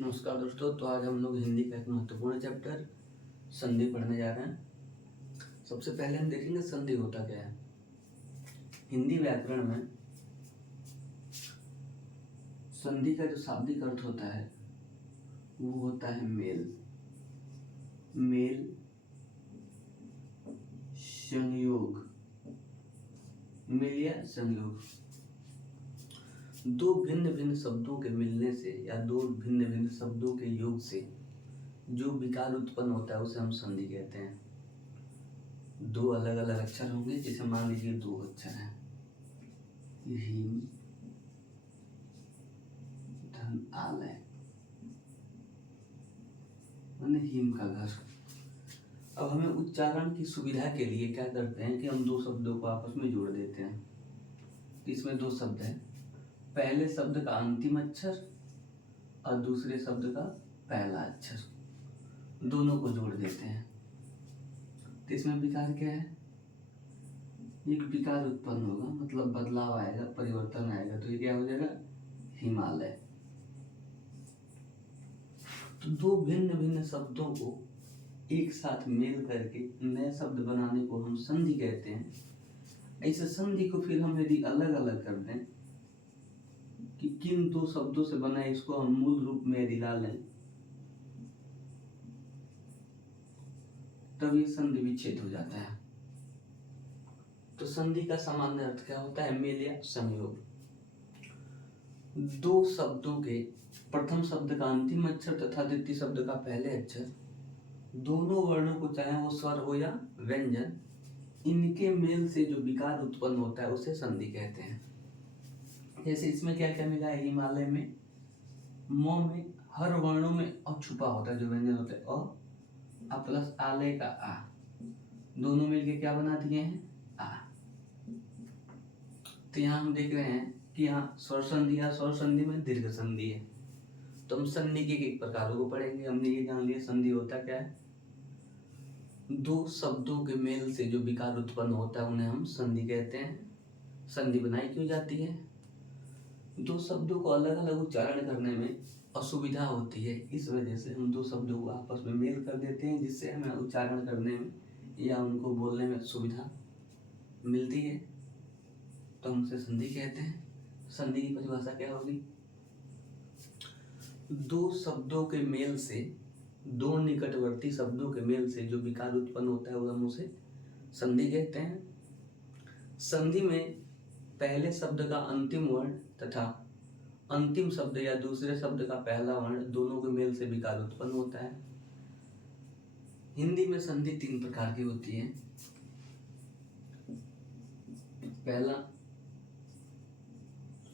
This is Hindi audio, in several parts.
नमस्कार दोस्तों। तो आज हम लोग हिंदी का एक महत्वपूर्ण चैप्टर संधि पढ़ने जा रहे हैं। सबसे पहले हम देखेंगे संधि होता क्या है। हिंदी व्याकरण में संधि का जो शाब्दिक अर्थ होता है वो होता है मेल, संयोग, मेल या संयोग। दो भिन्न भिन्न शब्दों के मिलने से या दो भिन्न भिन्न शब्दों के योग से जो विकार उत्पन्न होता है उसे हम संधि कहते हैं। दो अलग अलग अक्षर होंगे, जैसे मान लीजिए दो अक्षर हैं, हिम धन आलय, माने हिम का घर। अब हमें उच्चारण की सुविधा के लिए क्या करते हैं कि हम दो शब्दों को आपस में जोड़ देते हैं। इसमें दो शब्द हैं, पहले शब्द का अंतिम अक्षर और दूसरे शब्द का पहला अक्षर, दोनों को जोड़ देते हैं। तो इसमें विकार क्या है? एक विकार उत्पन्न होगा, मतलब बदलाव आएगा, परिवर्तन आएगा। तो ये क्या हो जाएगा? हिमालय। तो दो भिन्न भिन्न शब्दों को एक साथ मेल करके नए शब्द बनाने को हम संधि कहते हैं। ऐसे संधि को फिर हम यदि अलग अलग कर दें कि किन दो शब्दों से बना है, इसको हम मूल रूप में यदि ला लें तब ये संधि विच्छेद हो जाता है। तो संधि का सामान्य अर्थ क्या होता है? मेल या संयोग। दो शब्दों के प्रथम शब्द का अंतिम अक्षर तथा द्वितीय शब्द का पहले अक्षर, दोनों वर्णों को, चाहे वो स्वर हो या व्यंजन, इनके मेल से जो विकार उत्पन्न होता है उसे संधि कहते हैं। जैसे इसमें क्या क्या मिला है? हिमालय में म में हर वर्णों में अ छुपा होता है, जो व्यंजन होते हैं अ प्लस आलय का आ, दोनों मिलके क्या बना दिए हैं? आ। तो यहाँ हम देख रहे हैं कि यहाँ स्वर संधि या स्वर संधि में दीर्घ संधि है। तो हम संधि के एक प्रकारों को पढ़ेंगे। हमने ये जान लिया संधि होता क्या है। दो शब्दों के मेल से जो विकार उत्पन्न होता है उन्हें हम संधि कहते हैं। संधि बनाई क्यों जाती है? दो शब्दों को अलग अलग उच्चारण करने में असुविधा होती है, इस वजह से हम दो शब्दों को आपस में मेल कर देते हैं, जिससे हमें उच्चारण करने में या उनको बोलने में सुविधा मिलती है। तो हम उसे संधि कहते हैं। संधि की परिभाषा क्या होगी? दो शब्दों के मेल से, दो निकटवर्ती शब्दों के मेल से जो विकार उत्पन्न होता है वो हम उसे संधि कहते हैं। संधि में पहले शब्द का अंतिम वर्ण तथा अंतिम शब्द या दूसरे शब्द का पहला वर्ण, दोनों के मेल से विकार उत्पन्न होता है। हिंदी में संधि तीन प्रकार की होती है। पहला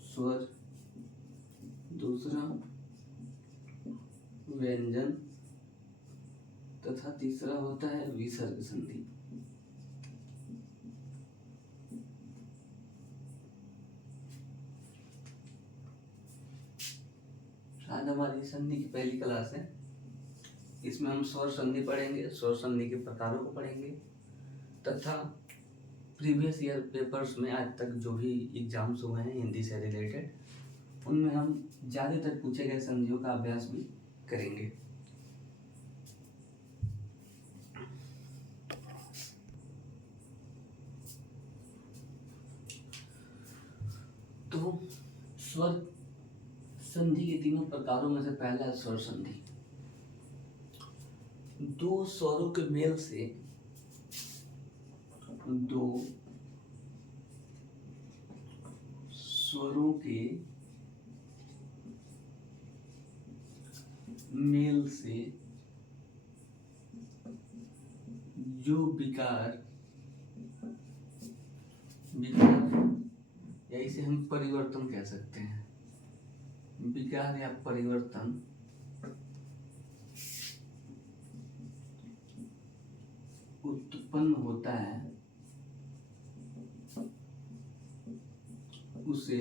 स्वर, दूसरा व्यंजन तथा तीसरा होता है विसर्ग संधि। आज हमारी संधि की पहली क्लास है। इसमें हम स्वर संधि पढ़ेंगे, स्वर संधि के प्रकारों को पढ़ेंगे तथा प्रीवियस ईयर पेपर्स में आज तक जो भी एग्जाम्स हुए हैं हिंदी से रिलेटेड, उनमें हम ज़्यादातर पूछे गए संधियों का अभ्यास भी करेंगे। तो स्वर संधि के तीनों प्रकारों में से पहला है स्वर संधि। दो स्वरों के मेल से, दो स्वरों के मेल से जो विकार या इसे हम परिवर्तन कह सकते हैं, विकार या परिवर्तन उत्पन्न होता है उसे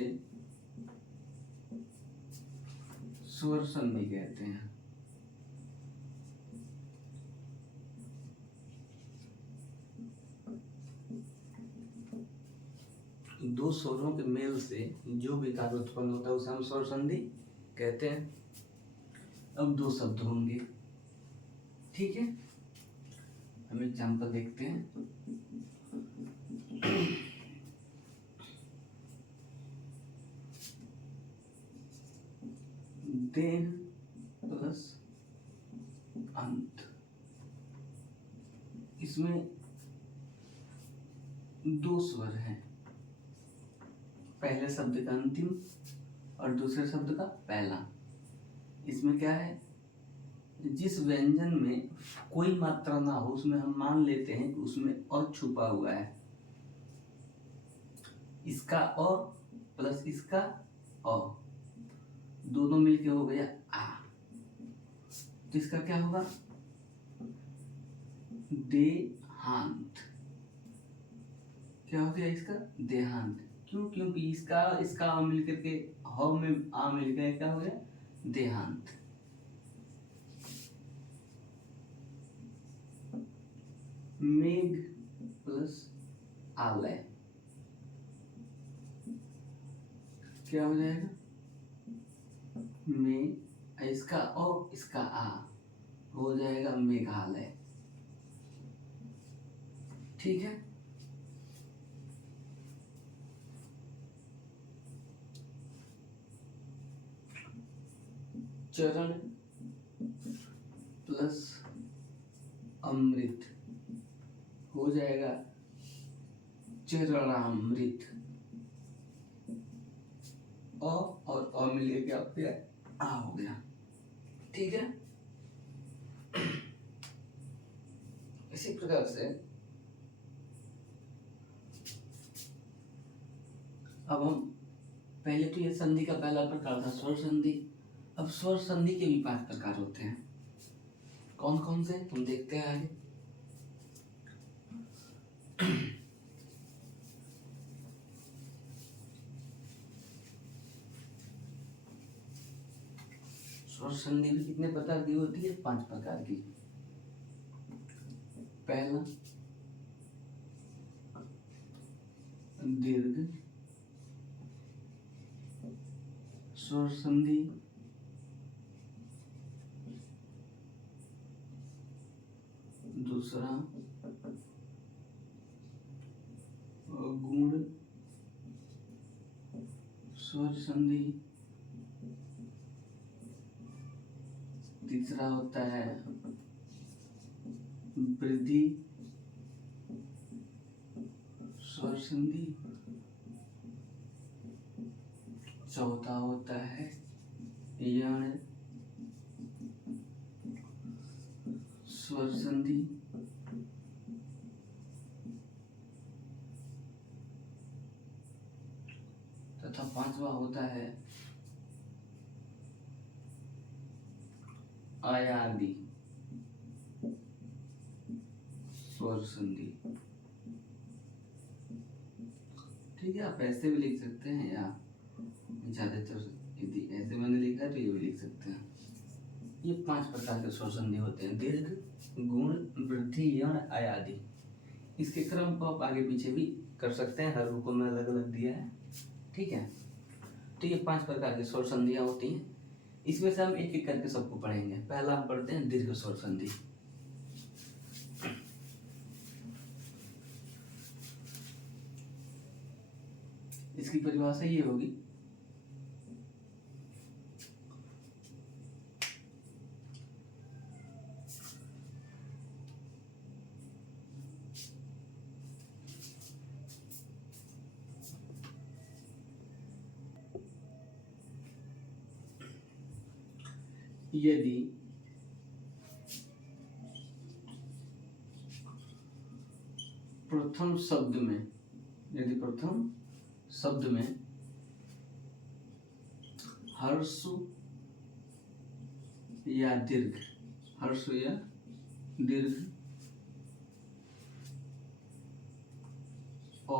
स्वर संधि कहते हैं। दो स्वरों के मेल से जो विकार उत्पन्न होता है उसे हम स्वर संधि कहते हैं। अब दो शब्द होंगे, ठीक है। हम एग्जाम्पल देखते हैं। देह प्लस अंत, इसमें दो स्वर हैं, पहले शब्द का अंतिम और दूसरे शब्द का पहला। इसमें क्या है, जिस व्यंजन में कोई मात्रा ना हो उसमें हम मान लेते हैं कि उसमें अ छुपा हुआ है। इसका अ प्लस इसका अ, दोनों मिलके हो गया आ। तो इसका क्या होगा, देहांत। क्या हो गया इसका, देहांत। क्यों, क्योंकि इसका आ मिलकर के ह में आ मिल गया, क्या हो गया, देहांत। मेघ प्लस आलय, क्या हो जाएगा, में इसका ओ इसका आ हो जाएगा मेघालय, ठीक है। चरण प्लस अमृत हो जाएगा चरणामृत। अ और अ मिलके क्या हो गया, आ हो गया, ठीक है। इसी प्रकार से अब हम, पहले तो ये संधि का पहला प्रकार था स्वर संधि। अब स्वर संधि के भी 5 प्रकार होते हैं। कौन कौन से, हम देखते हैं आगे। स्वर संधि भी कितने प्रकार की होती है, 5 प्रकार की। पहला दीर्घ स्वर संधि, दूसरा गुण स्वर संधि, तीसरा होता है वृद्धि स्वर संधि, चौथा होता है यण स्वर संधि, तथा पांचवा होता है आयादी स्वर संधि, ठीक है। आप ऐसे भी लिख सकते हैं या ज्यादातर यदि ऐसे मैंने लिखा है तो ये भी लिख सकते हैं। ये 5 प्रकार के स्वर संधि होते हैं, दीर्घ, गुण, वृद्धि, यण, आयादी। इसके क्रम को आप आगे पीछे भी कर सकते हैं, हर रूपों में अलग अलग दिया है, ठीक है। तो ये 5 प्रकार की स्वर संधियां होती हैं। इसमें से हम एक एक करके सबको पढ़ेंगे। पहला हम पढ़ते हैं दीर्घ स्वर संधि। इसकी परिभाषा ये होगी, यदि प्रथम शब्द में हर्ष या दीर्घ अ,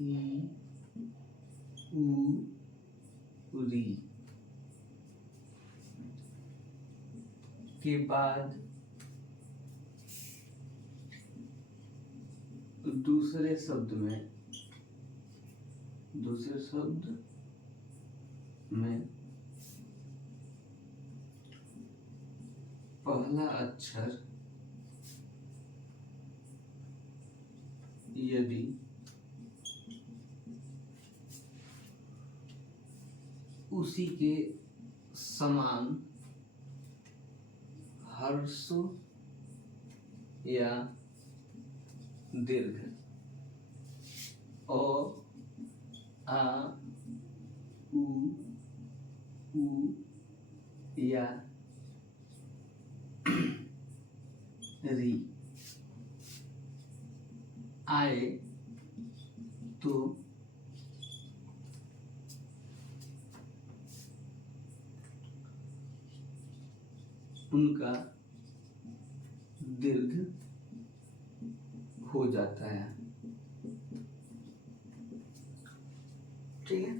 ई, उ, री के बाद दूसरे शब्द में पहला अक्षर यदि उसी के समान ह्रस्व या दीर्घ अ आ उ या री आए तो उनका दीर्घ हो जाता है। ठीक है,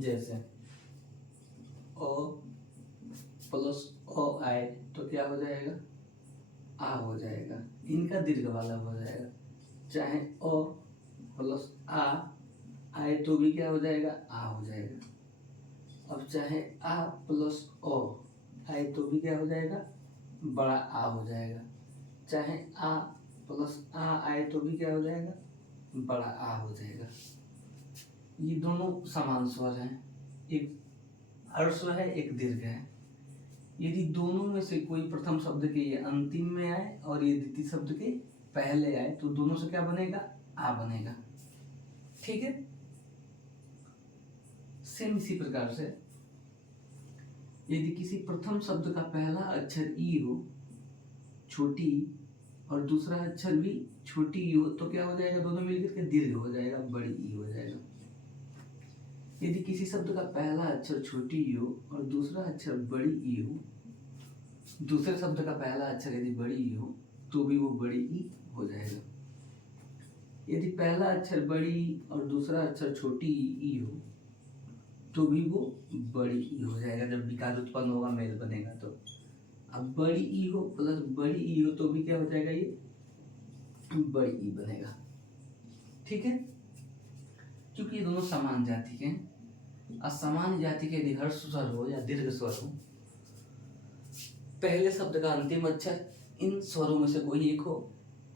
जैसे ओ प्लस ओ आए तो क्या हो जाएगा, आ हो जाएगा, इनका दीर्घ वाला हो जाएगा। चाहे ओ प्लस आ आए तो भी क्या हो जाएगा, आ हो जाएगा। अब चाहे आ प्लस ओ आए तो भी क्या हो जाएगा, बड़ा आ हो जाएगा। चाहे आ प्लस आ आए तो भी क्या हो जाएगा, बड़ा आ हो जाएगा। ये दोनों समान स्वर हैं, एक ह्रस्व है एक दीर्घ है। यदि दोनों में से कोई प्रथम शब्द के ये अंतिम में आए और ये द्वितीय शब्द के पहले आए तो दोनों से क्या बनेगा, आ बनेगा। ठीक है, सेम इसी प्रकार से यदि किसी प्रथम शब्द का पहला अक्षर ई हो, छोटी और दूसरा अक्षर भी छोटी ई हो तो क्या हो जाएगा, दोनों मिलकर के दीर्घ हो जाएगा, बड़ी ई हो जाएगा। यदि किसी शब्द का पहला अक्षर छोटी ई हो और दूसरा अक्षर बड़ी ई हो, दूसरे शब्द का पहला अक्षर यदि बड़ी ई हो तो भी वो बड़ी ई हो जाएगा। यदि पहला अक्षर बड़ी और दूसरा अक्षर छोटी ई हो तो भी वो बड़ी ई हो जाएगा। जब विकार उत्पन्न होगा, मेल बनेगा तो। अब बड़ी ई हो प्लस बड़ी ई हो तो भी क्या हो जाएगा, ये बड़ी ई बनेगा। ठीक है, क्योंकि ये दोनों समान जाति के हैं। असमान जाति के यदि ह्रस्व स्वर हो या दीर्घ स्वर हो, पहले शब्द का अंतिम अक्षर इन स्वरों में से कोई एक हो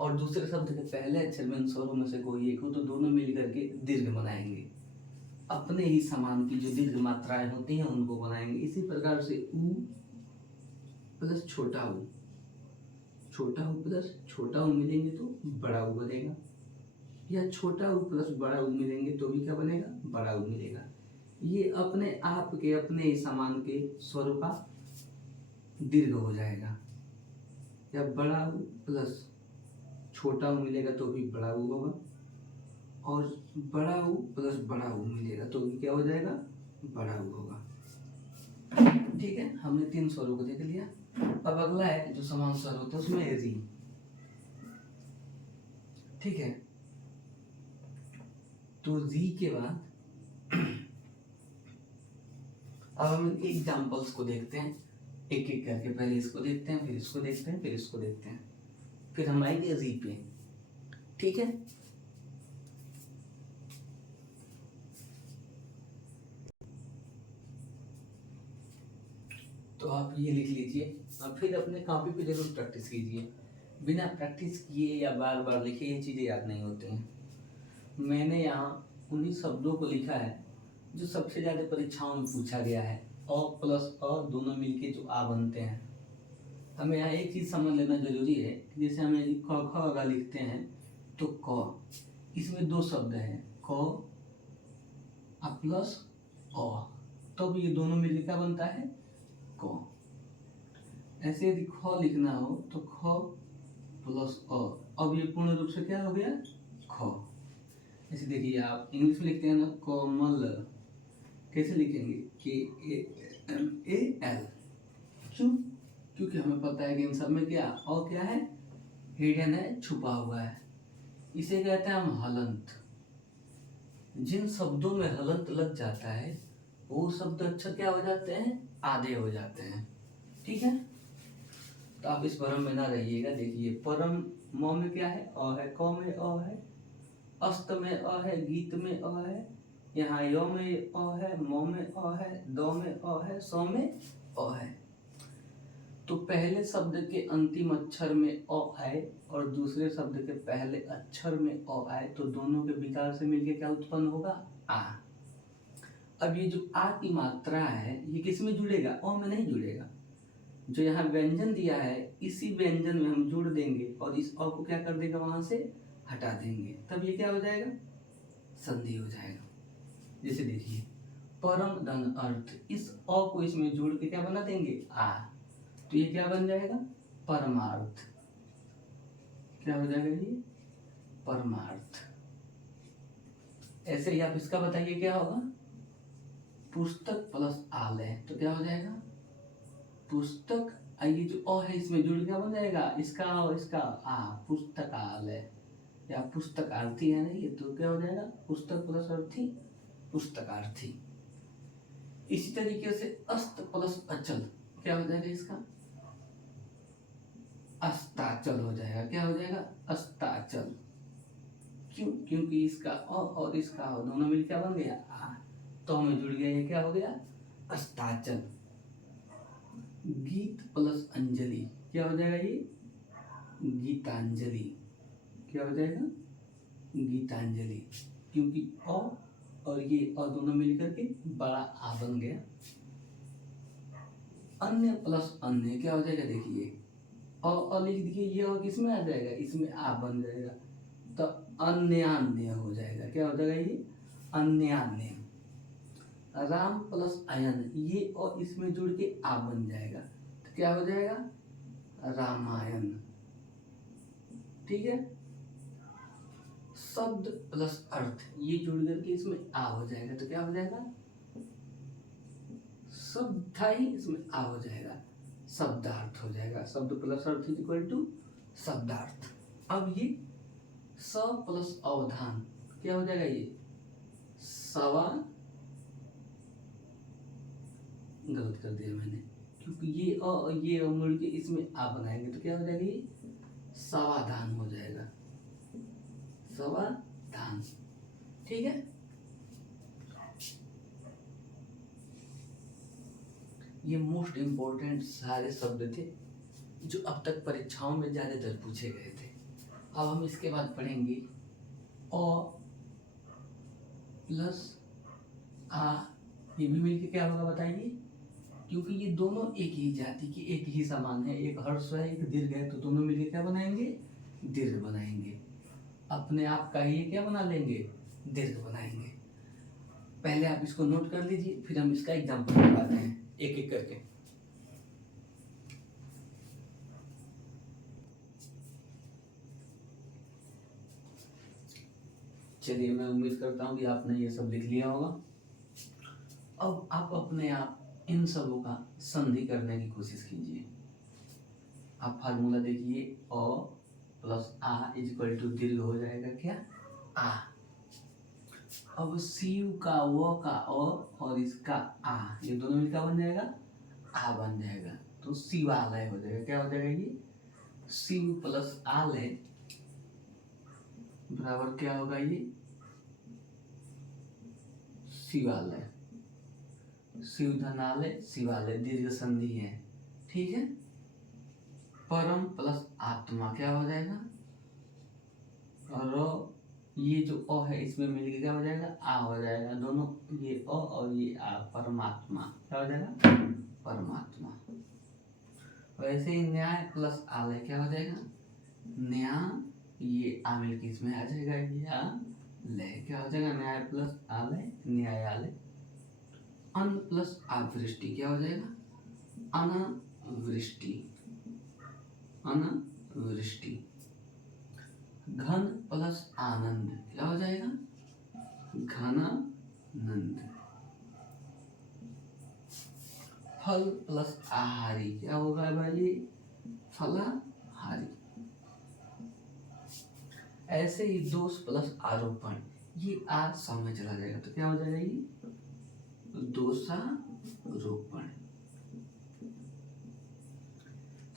और दूसरे शब्द के पहले अक्षर में इन स्वरों में से कोई एक हो तो दोनों मिलकर के दीर्घ बनाएंगे। अपने ही समान की जो दीर्घ मात्राएं होती हैं उनको बनाएंगे। इसी प्रकार से ऊ प्लस छोटा ऊ प्लस छोटा ऊ मिलेंगे तो बड़ा ऊ बनेगा, या छोटा ऊ प्लस बड़ा ऊ मिलेंगे तो भी क्या बनेगा, बड़ा ऊ मिलेगा। ये अपने आप के अपने ही समान के स्वर का दीर्घ हो जाएगा। या बड़ा ऊ प्लस छोटा ऊ मिलेगा तो भी बड़ा ऊ होगा, और बड़ा ऊ प्लस बड़ा ऊ मिलेगा तो भी क्या हो जाएगा, बड़ा ऊ होगा। ठीक है, हमने 3 स्वरों को देख लिया। अब अगला है जो समान स्वर होते हैं उसमें री। ठीक है, तो री के बाद अब हम एग्जाम्पल्स को देखते हैं एक एक करके। पहले इसको देखते हैं, फिर इसको देखते हैं, फिर इसको देखते हैं, फिर हम आएंगे री पे। ठीक है, तो आप ये लिख लीजिए और फिर अपने कॉपी पे जरूर प्रैक्टिस कीजिए। बिना प्रैक्टिस किए या बार बार लिखे ये चीज़ें याद नहीं होती हैं। मैंने यहाँ उन्हीं शब्दों को लिखा है जो सबसे ज़्यादा परीक्षाओं में पूछा गया है। अ प्लस अ दोनों मिलके जो आ बनते हैं। हमें यहाँ एक चीज़ समझ लेना जरूरी है कि जैसे हमें क ख अगर लिखते हैं तो क, इसमें 2 शब्द हैं, क प्लस अ, तब ये दोनों मिलकर क्या बनता है, क। ऐसे यदि ख लिखना हो तो ख प्लस अ, अब ये पूर्ण रूप से क्या हो गया, ख। ऐसे देखिए आप इंग्लिश में लिखते हैं ना कमल, कैसे लिखेंगे, KAMAL। क्यों, क्योंकि हमें पता है कि इन सब में क्या और क्या है, हिडन है, छुपा हुआ है। इसे कहते हैं हम हलंत। जिन शब्दों में हलंत लग जाता है वो शब्द अक्षर क्या हो जाते हैं, आधे हो जाते हैं। ठीक है, तो आप इस भ्रम में ना रहिएगा। देखिए परम म में क्या है, अ है, क में अ है, अस्त में अ है, गीत में अ है, यहाँ यो में अ है, मो में अ है, दो में अ है, सो में अ है। तो पहले शब्द के अंतिम अक्षर में अ आए और दूसरे शब्द के पहले अक्षर में अ आए तो दोनों के विकार से मिलके क्या उत्पन्न होगा? आ। अब ये जो आ की मात्रा है ये किस में जुड़ेगा? अ में नहीं जुड़ेगा। जो यहाँ व्यंजन दिया है इसी व्यंजन में हम जोड़ देंगे और इस अ को क्या कर देगा? वहां से हटा देंगे, तब ये क्या हो जाएगा? संधि हो जाएगा। जैसे देखिए परम धन अर्थ, इस अ को इसमें जोड़ के क्या बना देंगे? आ। तो ये क्या बन जाएगा? परमार्थ। क्या हो जाएगा ये? परमार्थ। ऐसे ही आप इसका बताइए क्या होगा? पुस्तक प्लस आलय, तो क्या हो जाएगा? पुस्तक। ये जो अ है इसमें जुड़ क्या बन जाएगा? इसका और इसका आ, पुस्तकालय या पुस्तकार्थी है ना ये, तो क्या हो जाएगा? पुस्तक प्लस अर्थी, पुस्तकार्थी। इसी तरीके से अस्त प्लस अचल क्या हो जाएगा? इसका अस्ताचल हो जाएगा। क्या हो जाएगा? अस्ताचल। क्यों? क्योंकि इसका अ और इसका अ दोनों मिल क्या बन गया? आ। तो हमें जुड़ गया, ये क्या हो गया? अस्ताचल। गीत प्लस अंजलि क्या हो जाएगा? ये गीतांजलि। क्या हो जाएगा? गीतांजलि। क्योंकि अ और ये अ दोनों मिलकर के बड़ा आ बन गया। अन्य प्लस अन्य क्या हो जाएगा? देखिए अ लिख दीजिए, ये अ किस में आ जाएगा? इसमें आ बन जाएगा, तो अन्यान्य हो जाएगा। क्या हो जाएगा? ये अन्यान्य। राम प्लस अयन, ये और इसमें जुड़ के आ बन जाएगा, तो क्या हो जाएगा? रामायण। ठीक है। शब्द प्लस अर्थ ये जुड़ करके इसमें आ हो जाएगा, तो क्या हो जाएगा? शब्द था ही इसमें आ हो जाएगा, शब्दार्थ हो जाएगा। शब्द प्लस अर्थ इज इक्वल टू शब्दार्थ। अब ये स प्लस अवधान क्या हो जाएगा? ये सवा, गलत कर दिया मैंने, क्योंकि ये अ और ये मुड़ के इसमें आ बनाएंगे तो क्या हो जाएगा? ये समाधान हो जाएगा, समाधान। ठीक है। ये मोस्ट इंपॉर्टेंट सारे शब्द थे जो अब तक परीक्षाओं में ज्यादातर पूछे गए थे। अब हम इसके बाद पढ़ेंगे अ प्लस आ, ये भी मिलके क्या होगा बताइए? क्योंकि ये दोनों एक ही जाति के एक ही समान है, एक हर्ष है एक दीर्घ है, तो दोनों मिलके क्या बनाएंगे? दीर्घ बनाएंगे। अपने आप का ही क्या बना लेंगे? दीर्घ बनाएंगे। पहले आप इसको नोट कर लीजिए, फिर हम इसका एग्जाम्पल लगाते हैं एक एक करके। चलिए, मैं उम्मीद करता हूँ कि आपने ये सब लिख लिया होगा। अब आप अपने आप इन सबों का संधि करने की कोशिश कीजिए। आप फार्मूला देखिए, अ प्लस आ इज इक्वल टू दीर्घ हो जाएगा क्या? आ। अब शिव का व का अ और इसका आ ये दोनों मिलकर बन जाएगा आ बन जाएगा, तो शिवालय हो जाएगा। क्या हो जाएगा? ये शिव प्लस आलय बराबर क्या होगा? ये शिवालय। शिव धनालय शिवालय दीर्घ संधि है। ठीक है। परम प्लस आत्मा क्या हो जाएगा? और ये जो अ है इसमें मिलके क्या हो जाएगा? आ हो जाएगा। दोनों ये अ और ये आ, परमात्मा क्या हो जाएगा? परमात्मा। वैसे ही न्याय प्लस आलय क्या हो जाएगा? न्याय, ये आ मिलके इसमें आ जाएगा, या लय क्या हो जाएगा? न्याय प्लस आलय न्यायालय। अन्न प्लस आवृष्टि क्या हो जाएगा? अनावृष्टि, अनावृष्टि। घन प्लस आनंद क्या हो जाएगा? घनानंद। फल प्लस आहारी क्या होगा भाई? फलाहारी। ऐसे ही दोष प्लस आरोपण, ये आ सामने चला जाएगा तो क्या हो जाएगा? ये दोषारोपण।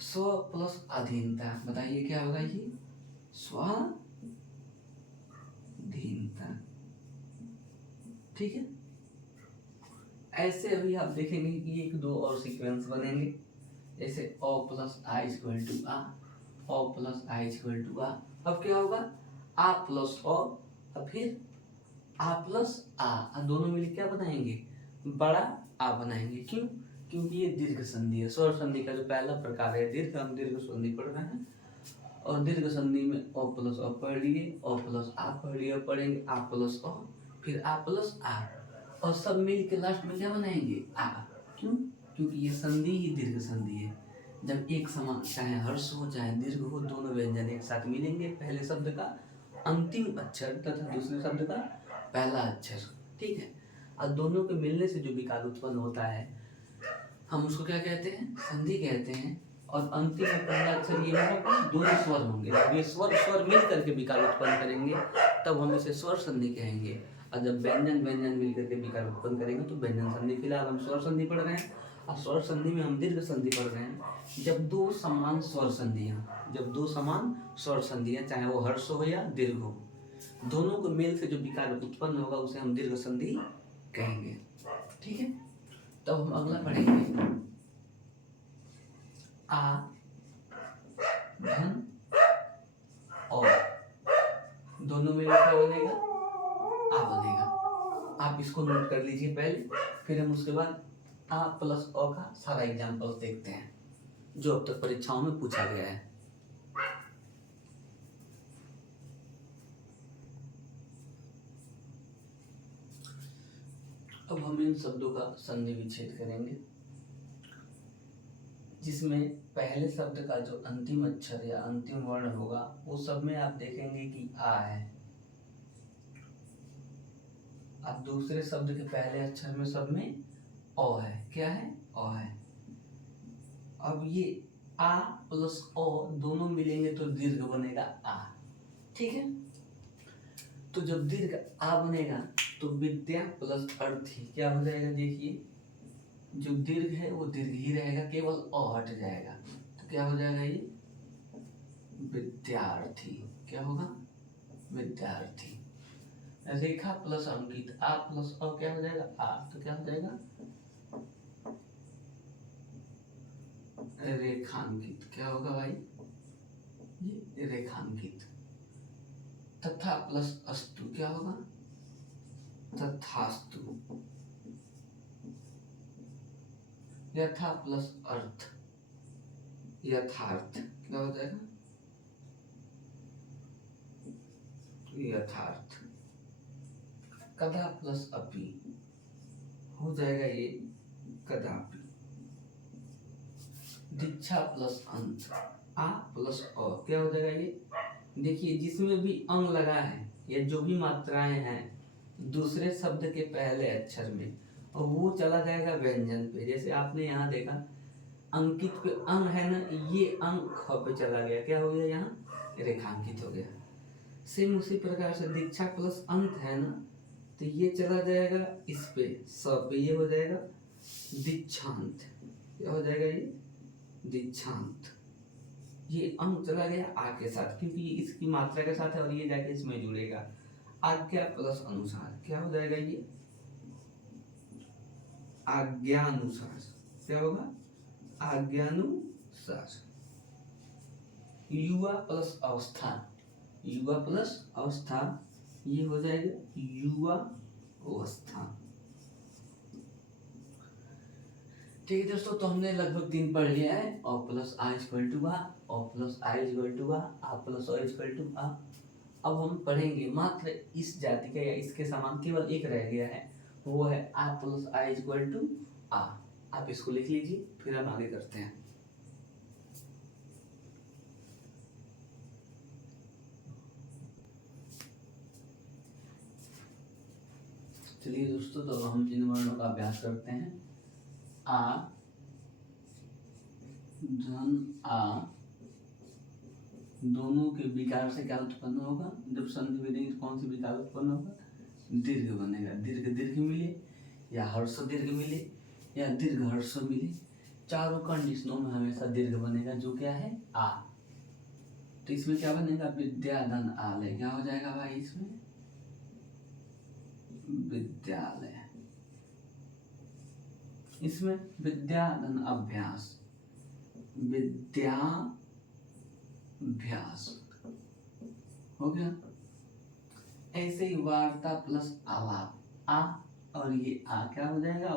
स्व प्लस अधीनता बताइए क्या होगा? ये स्वाधीनता। ठीक है। ऐसे अभी आप देखेंगे कि एक दो और सीक्वेंस बनेंगे, जैसे ओ प्लस आई इक्वल टू आ, ओ प्लस आई इक्वल टू आ। अब क्या होगा, आ प्लस ओ, और फिर आ प्लस आ, दोनों मिलकर क्या बनाएंगे, बड़ा आ बनाएंगे। क्यों, क्योंकि ये दीर्घ संधि है। स्वर संधि का जो पहला प्रकार है दीर्घ, हम दीर्घ संधि पढ़ रहे हैं, और दीर्घ संधि में ओ प्लस ओ पढ़ लिए, ओ प्लस आ पढ़ लिए, पढ़ेंगे आ प्लस ओ, फिर आ प्लस आ, और सब मिल के लास्ट में क्या बनाएंगे, आ। क्यों, क्योंकि ये संधि ही दीर्घ संधि है। जब एक समान चाहे हर्ष हो चाहे दीर्घ हो, दोनों व्यंजन एक साथ मिलेंगे, पहले शब्द का अंतिम अक्षर तथा दूसरे शब्द का पहला अक्षर, ठीक है। और दोनों के मिलने से जो विकार उत्पन्न होता है हम उसको क्या कहते हैं, संधि कहते हैं। और अंतिम में पहला अक्षर ये होगा, दोनों स्वर होंगे, जब ये स्वर मिल करके विकार उत्पन्न करेंगे तब हम इसे स्वर संधि कहेंगे। और जब व्यंजन मिल करके विकार उत्पन्न करेंगे तो व्यंजन संधि। फिलहाल हम स्वर संधि पढ़ रहे हैं, और स्वर संधि में हम दीर्घ संधि पढ़ रहे हैं। जब दो समान स्वर संधियां चाहे वो हर्ष हो या दीर्घ हो, दोनों को मेल से जो विकार उत्पन्न होगा उसे हम दीर्घ संधि कहेंगे, ठीक है। तब हम अगला पढ़ेंगे, आ धन और, दोनों में क्या बनेगा, आ बनेगा। आप इसको नोट कर लीजिए पहले, फिर हम उसके बाद आ प्लस ओ का सारा एग्जाम्पल देखते हैं जो अब तक परीक्षाओं में पूछा गया है। अब हम इन शब्दों का संधि विच्छेद करेंगे, जिसमें पहले शब्द का जो अंतिम अक्षर या अंतिम वर्ण होगा वो सब में आप देखेंगे कि आ है, अब दूसरे शब्द के पहले अक्षर में सब में ओ है। क्या है, ओ है। अब ये आ प्लस ओ दोनों मिलेंगे तो दीर्घ बनेगा आ, ठीक है। तो जब दीर्घ आ बनेगा तो विद्या प्लस अर्थी क्या हो जाएगा, देखिए जो दीर्घ है वो दीर्घ ही रहेगा, केवल अ हट जाएगा, तो क्या हो जाएगा, ये विद्यार्थी। क्या होगा, विद्यार्थी। रेखा प्लस अंकित, आ प्लस अ क्या हो जाएगा, आ, तो क्या हो जाएगा, रेखांकित। क्या होगा भाई, ये रेखांकित। तथा प्लस अस्तु क्या होगा, तथास्तु। यथा प्लस अर्थ, यथार्थ। क्या हो जाएगा, यथार्थ। कदा प्लस अपि हो जाएगा ये कदापि। दीक्षा प्लस अंत, आ प्लस अ क्या हो जाएगा, ये देखिए जिसमें भी अंग लगा है या जो भी मात्राएं हैं दूसरे शब्द के पहले अक्षर में, और वो चला जाएगा व्यंजन पे। जैसे आपने यहाँ देखा अंकित पे अंग है ना, ये अंग ख पे चला गया, क्या हो गया, यहाँ रेखांकित हो गया। सेम उसी प्रकार से दीक्षा प्लस अंत है ना, तो ये चला जाएगा इस पे स पे, ये हो जाएगा दीक्षांत। क्या हो जाएगा, ये दीक्षांत। ये अंग चला गया आ के साथ, क्योंकि ये इसकी मात्रा के साथ है और ये जाके इसमें जुड़ेगा। आज्ञा प्लस अनुसार क्या हो जाएगा, ये आज्ञानुसार। क्या होगा, आज्ञानुसार। युवा प्लस अवस्था, युवा प्लस अवस्था ये हो जाएगा युवा अवस्था। ठीक है दोस्तों, तो हमने लगभग 3 पढ़ लिया है। ओ प्लस आ इक्वल टू आ, ओ प्लस आई इक्वल टू आ प्लस ओ इक्वल टू आ। अब हम पढ़ेंगे मात्र इस जाति का या इसके समान केवल एक रह गया है, वो है आ प्लस आई इक्वल टू आ। आप इसको लिख लीजिए, फिर हम आगे करते हैं। चलिए दोस्तों, तो हम इन वर्णों का अभ्यास करते हैं। आ धन आ, दोनों के विकार से क्या उत्पन्न होगा, जब संधि विधि कौन सी विकार उत्पन्न होगा, दीर्घ बनेगा। दीर्घ दीर्घ मिले या हर्ष दीर्घ मिले या दीर्घ हर्ष मिले, चारों कंडीशनों में हमेशा दीर्घ बनेगा, जो क्या है आ। तो इसमें क्या बनेगा, विद्या धन आलय। क्या हो जाएगा भाई, इसमें विद्यालय। इसमें विद्या धन अभ्यास, विद्याभ्यास हो गया। ऐसे ही वार्ता प्लस आलाप, आ और ये आ क्या हो जाएगा,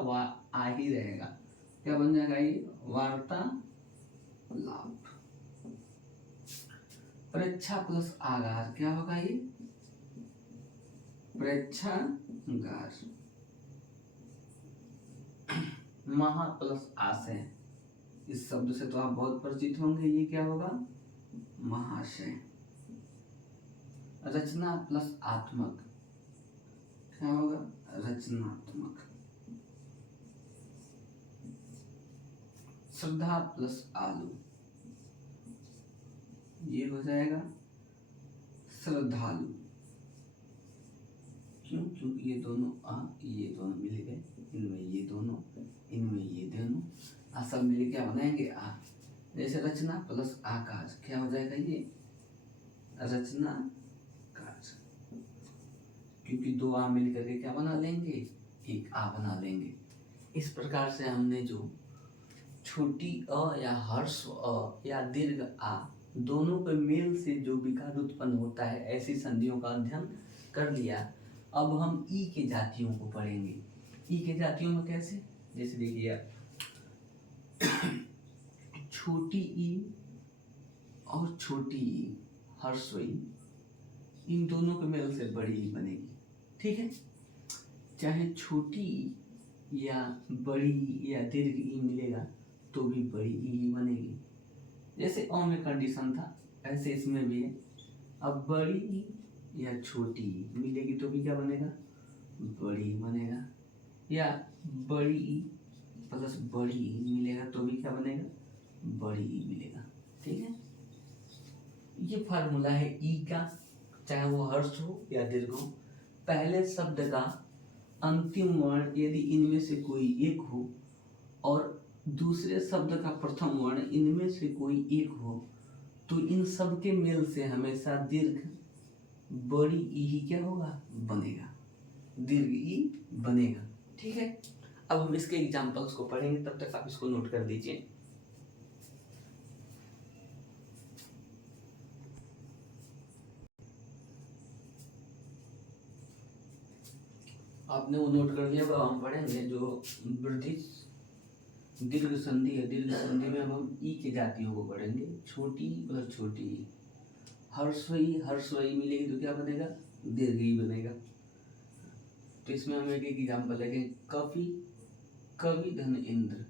आ ही रहेगा, क्या बन जाएगा ये वार्तालाप। परीक्षा प्लस आगार क्या होगा ये प्रेक्षागार। महा प्लस आशय, इस शब्द से तो आप बहुत परिचित होंगे, ये क्या होगा महाशय। रचना प्लस आत्मक क्या होगा रचनात्मक। श्रद्धा प्लस आलू ये हो जाएगा श्रद्धालु। क्यों? क्योंकि ये दोनों ये दोनों मिल गए, इनमें ये दोनों, इनमें ये दोनों, सब मिल क्या बनाएंगे आ। जैसे रचना प्लस आकाश क्या हो जाएगा ये रचना काज, क्योंकि दो आ मिल करके क्या बना लेंगे एक आ बना लेंगे। इस प्रकार से हमने जो छोटी अ या हर्ष अ या दीर्घ आ दोनों के मेल से जो विकार उत्पन्न होता है ऐसी संधियों का अध्ययन कर लिया। अब हम ई के जातियों को पढ़ेंगे। ई के जातियों में कैसे, जैसे देखिए आप छोटी ई और छोटी ई हर्स्व ई, इन दोनों के मेल से बड़ी ई बनेगी, ठीक है। चाहे छोटी या बड़ी या दीर्घ ई मिलेगा तो भी बड़ी ई बनेगी। जैसे अ में कंडीशन था ऐसे इसमें भी है। अब बड़ी ई या छोटी ई मिलेगी तो भी क्या बनेगा बड़ी बनेगा, या बड़ी ई प्लस बड़ी ई मिलेगा तो भी क्या बनेगा बड़ी ई मिलेगा, ठीक है। ये फार्मूला है ई का, चाहे वो हर्ष हो या दीर्घ हो। पहले शब्द का अंतिम वर्ण यदि इनमें से कोई एक हो और दूसरे शब्द का प्रथम वर्ण इनमें से कोई एक हो तो इन सब के मेल से हमेशा दीर्घ बड़ी ई ही क्या होगा बनेगा, दीर्घ ई बनेगा, ठीक है। अब हम इसके एग्जांपल्स को पढ़ेंगे, तब तक आप इसको नोट कर दीजिए। आपने वो नोट कर लिया, हम पढ़ेंगे जो वृद्धि दीर्घ संधि है। दीर्घ संधि में हम ई के जातियों को पढ़ेंगे, छोटी प्लस छोटी। हर्स्वई मिलेगी तो क्या बनेगा दीर्घ ई बनेगा। तो इसमें हम एक एग्जाम्पल लेंगे, कवि कवि धन इंद्र,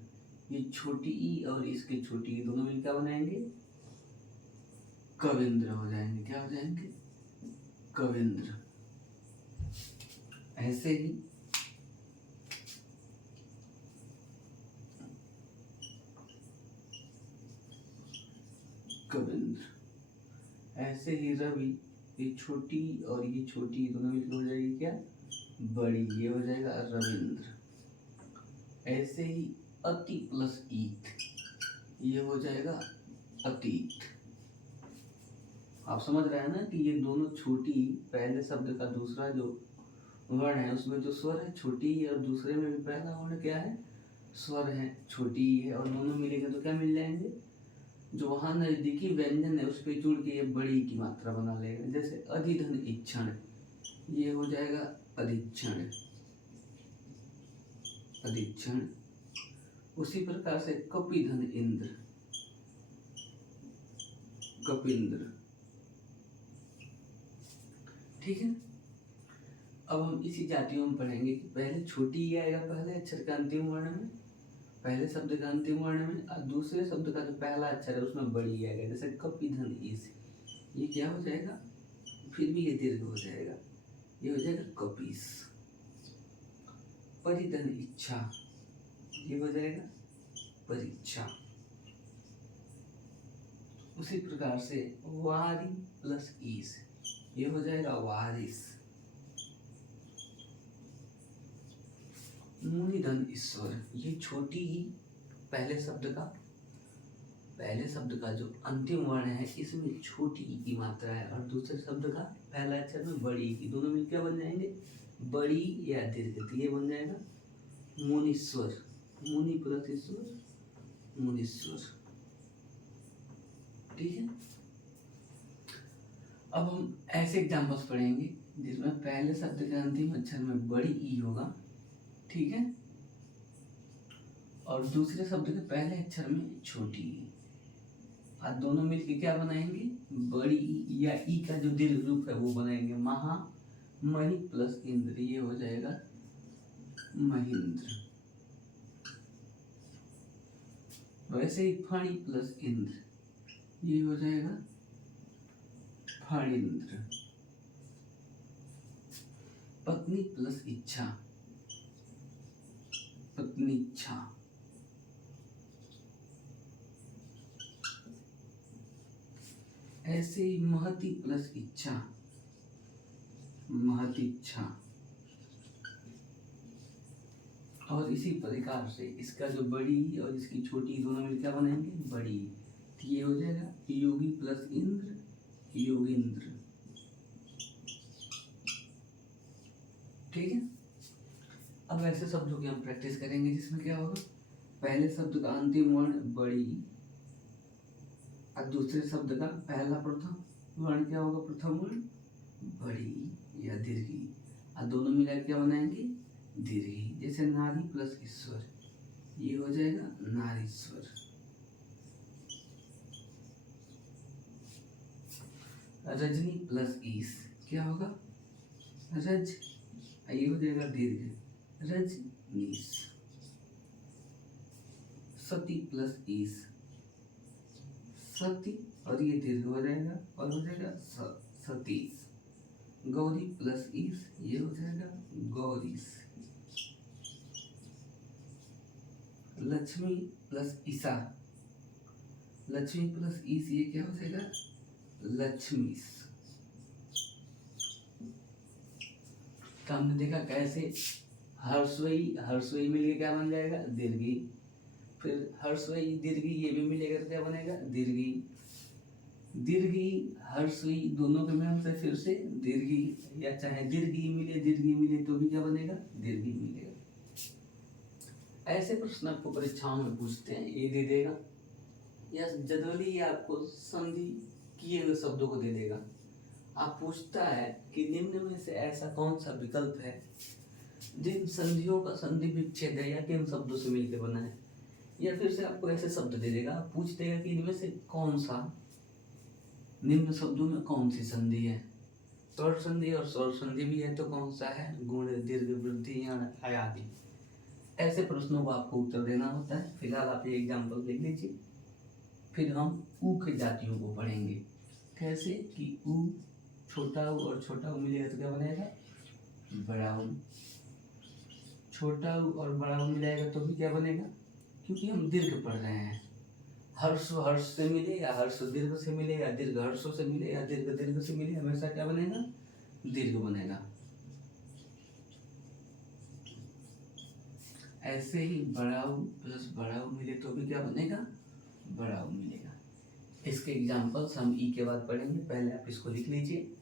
ये छोटी ई और इसके छोटी ई दोनों मिल क्या बनाएंगे कविंद्र हो जाएंगे, क्या हो जाएंगे कविंद्र। ऐसे ही कविंद्र, ऐसे ही रवि, ये छोटी और ये छोटी दोनों मिलकर हो जाएगी क्या बड़ी, ये हो जाएगा रविंद्र। ऐसे ही अति प्लस ईत, ये हो जाएगा अतीत। आप समझ रहे हैं ना कि ये दोनों छोटी पहले शब्द का दूसरा जो वर्ण है उसमें जो स्वर है छोटी और दूसरे में भी पहला वर्ण क्या है स्वर है छोटी है, और दोनों मिलेंगे तो क्या मिल जाएंगे जो वहां नजदीकी व्यंजन है उस पर जुड़ के ये बड़ी की मात्रा बना लेगा। जैसे अधिधन इक्षण, ये हो जाएगा अधिक्षण, अधिक्षण। उसी प्रकार से कपिधन इंद्र, कपिंद्र, ठीक है। अब हम इसी जातियों में पढ़ेंगे कि पहले छोटी ई आएगा पहले अक्षर का अंतिम वर्ण में, पहले शब्द का अंतिम वर्ण में, और दूसरे शब्द का जो पहला अक्षर है उसमें बड़ी ई आएगा। जैसे कपिधन इस, ये क्या हो जाएगा फिर भी ये दीर्घ हो जाएगा, ये हो जाएगा कपीस। परिधन इच्छा, ये हो जाएगा परीक्षा। उसी प्रकार से वारी प्लस ईस, ये हो जाएगा वारिस। मुनिधन ईश्वर, ये छोटी ही पहले शब्द का जो अंतिम वर्ण है इसमें छोटी ई की मात्रा है और दूसरे शब्द का पहला अक्षर में बड़ी ई, दोनों मिलकर बन जाएंगे बड़ी या दीर्घ, तो ये बन जाएगा मुनीश्वर, मुनि प्लस ईश्वर, मुनीश्वर। ठीक है, अब हम ऐसे एग्जाम्पल्स पढ़ेंगे जिसमें पहले शब्द के अंतिम अक्षर में बड़ी ई होगा, ठीक है, और दूसरे शब्द के पहले अक्षर में छोटी ई, और दोनों मिलके क्या बनाएंगे, बड़ी ई या ई का जो दीर्घ रूप है वो बनाएंगे महा, मही प्लस इंद्र, ये हो जाएगा महेंद्र। वैसे ही फणी प्लस इंद्र, ये हो जाएगा फणींद्र। पत्नी प्लस इच्छा, पत्नीच्छा। ऐसे ही महती प्लस इच्छा, महतीच्छा। और इसी प्रकार से इसका जो बड़ी और इसकी छोटी दोनों मिलकर क्या बनाएंगे, बड़ी, तो ये हो जाएगा योगी प्लस इंद्र, योगींद्र। ठीक है, अब ऐसे शब्दों की हम प्रैक्टिस करेंगे जिसमें क्या होगा, पहले शब्द का अंतिम वर्ण बड़ी और दूसरे शब्द का पहला प्रथम वर्ण क्या होगा, प्रथम वर्ण बड़ी या दीर्घी, और दोनों मिलाकर क्या बनाएंगे, दीर्घी। जैसे नारी प्लस ईश्वर, ये हो जाएगा नारीश्वर। रजनी प्लस ईस क्या होगा, रज, ये हो जाएगा दीर्घ, रजनीश। सती प्लस ईस, सती, और ये दीर्घ हो जाएगा और हो जाएगा सतीश। गौरी प्लस ईस, ये हो जाएगा गौरीश। लक्ष्मी प्लस ईसा, लक्ष्मी प्लस ईस, ये क्या हो जाएगा, लक्ष्मीश। तो हमने देखा कैसे हर्षवई, हर्षवई मिलके क्या बन जाएगा, दीर्घी, फिर हर्षवई दीर्घी ये भी मिलेगा तो क्या बनेगा, दीर्घी, दीर्घी हर्षवई दोनों के मिलन से फिर से दीर्घी, या चाहे दीर्घी मिले तो भी क्या बनेगा, दीर्घी मिलेगा। ऐसे प्रश्न आपको परीक्षाओं में पूछते हैं, ये दे देगा या जनरली आपको संधि किए हुए शब्दों को दे देगा। आप पूछता है कि निम्न में से ऐसा कौन सा विकल्प है जिन संधियों का संधि विच्छेद है या किन शब्दों से मिलकर बना है, या फिर से आपको ऐसे शब्द दे देगा, पूछ देगा कि इनमें से कौन सा, निम्न शब्दों में कौन सी संधि है, स्वर संधि और स्वर संधि भी है तो कौन सा है, गुण, दीर्घ, वृद्धि या आदि। ऐसे प्रश्नों को आपको उत्तर देना होता है। फिलहाल आप ये एग्जाम्पल देख लीजिए, फिर हम ऊ के जातियों को पढ़ेंगे। कैसे कि ऊ, छोटा ऊ और छोटा ऊ मिलेगा तो क्या बनेगा, बड़ा ऊ। छोटा ऊ और बड़ा ऊ मिलाएगा तो भी क्या बनेगा, क्योंकि हम दीर्घ पढ़ रहे हैं, हर्ष हर्ष से मिले या हर्ष दीर्घ से मिले या दीर्घ हर्षों से मिले या दीर्घ दीर्घ से मिले, हमेशा क्या बनेगा, दीर्घ बनेगा। ऐसे ही बड़ा ऊ प्लस बड़ा ऊ मिले तो भी क्या बनेगा, बड़ा ऊ मिलेगा। इसके एग्जाम्पल्स हम ई के बाद पढ़ेंगे, पहले आप इसको लिख लीजिए।